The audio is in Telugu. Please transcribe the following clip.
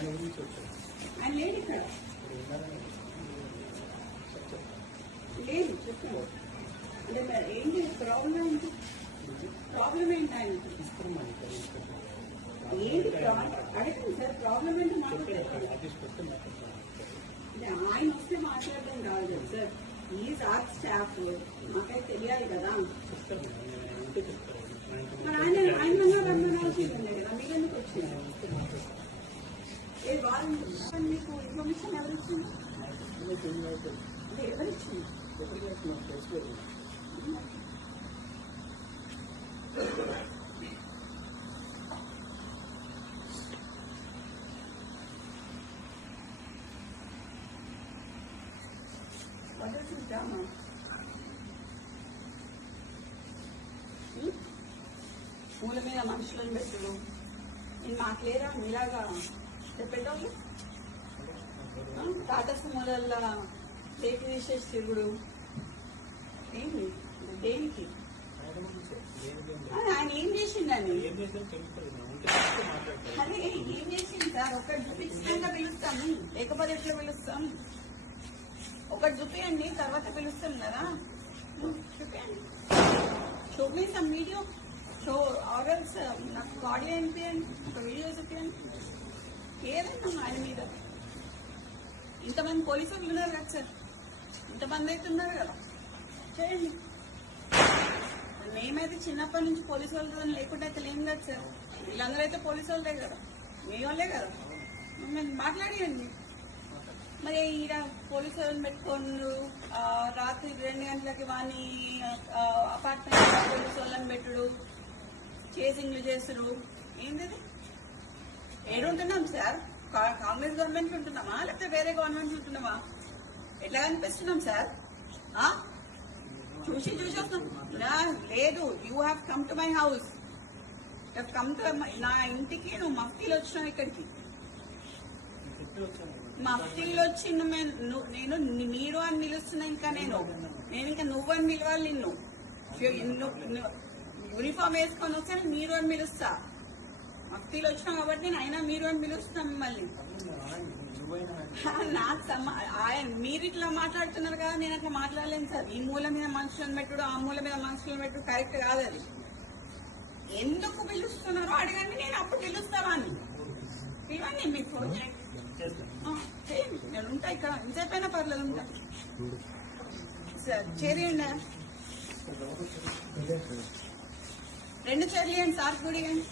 ఆయన లేడు ఇక్కడ, లేదు చెప్పండి. అంటే ఏంటి ప్రాబ్లం ఏంటి? ప్రాబ్లం ఏంటి ఆయనకి? ఏంటి అడగండి సార్, ప్రాబ్లం ఏంటి మాట్లాడాలి. ఆయన వస్తే మాట్లాడడం కాదు కదా సార్, ఈజ్ ఆర్ట్ స్టాఫ్, మాకైతే తెలియాలి కదా. మరి ఆయన రమ్మనాల్సిందే కదా, మీరెందుకు వచ్చింది? వాళ్ళు మీకు ఇన్ఫర్మేషన్ ఎవరిచ్చింది? ఎవరిచ్చింది? మూల మీద మనుషులను పెట్టడం మాకు లేదా? మీలాగా చెప్పేటోళ్ళు టాటస్ మూలల్లో చేతి తీసేసి తిరుగుడు ఏంటి? దేనికి? ఆయన ఏం చేసిండని? అదే ఏం చేసింది సార్? ఒకటి చూపించినాక పిలుస్తాము, లేకపోతే ఎట్లా పిలుస్తాం? ఒకటి చూపించండి, తర్వాత పిలుస్తాం కదా. చూపించండి, చూపిస్తాం వీడియో షో ఆర్ఎల్స్ నాకు ఆడియో అనిపించండి, ఒక వీడియో చూపించండి. ఏదైనా ఆయన మీద ఇంతమంది పోలీసులు ఉన్నారు కదా సార్, ఇంతమంది అయితే ఉన్నారు కదా, చేయండి. మేమైతే చిన్నప్పటి నుంచి పోలీసు వాళ్ళతో లేకుండా అయితే లేం కదా సార్. వీళ్ళందరూ అయితే పోలీసు వాళ్ళే కదా, మీ వాళ్ళే కదా, మేము మాట్లాడియండి. మరి ఈడ పోలీసు వాళ్ళని పెట్టుకోండు, రాత్రి 2 గంటలకి వాని అపార్ట్మెంట్ పోలీసు వాళ్ళని పెట్టుడు, చేసింగ్లు చేసుడు, ఏంది? ఏడుంటున్నాం సార్? కాంగ్రెస్ గవర్నమెంట్ ఉంటున్నామా లేకపోతే వేరే గవర్నమెంట్ ఉంటున్నామా? ఎట్లా కనిపిస్తున్నాం సార్? చూసి వస్తాం. లేదు, you have come to my house, come to నా ఇంటికి. నువ్వు మఫ్తీలు వచ్చినావు ఇక్కడికి, మఫ్తీలు వచ్చి నేను మీరు అని పిలుస్తున్నా. ఇంకా నేను ఇంకా నువ్వు అని పిలవాలి. నిన్ను యూనిఫామ్ వేసుకొని వస్తే మీరు అని పిలుస్తా. మఫ్తీలు వచ్చినాం కాబట్టి నేను అయినా మీరు అని పిలుస్తాం మిమ్మల్ని. నాకు మీరు ఇట్లా మాట్లాడుతున్నారు కదా, నేను అట్లా మాట్లాడలేను సార్. ఈ మూల మీద మనుషులను పెట్టుడు, ఆ మూల మీద మనుషులను పెట్టుడు కరెక్ట్ కాదు. అది ఎందుకు పిలుస్తున్నారో అడగండి, నేను అప్పుడు పిలుస్తావా అని. పిలవండి, మీకు ఫోన్ చేయండి, నేను ఉంటా ఇక్కడ. ఇంతసేపైనా పర్లేదు, ఉంటా సార్. చేరియండి, 2 చైర్లు ఇవ్వండి సార్, కూడా ఇవ్వండి.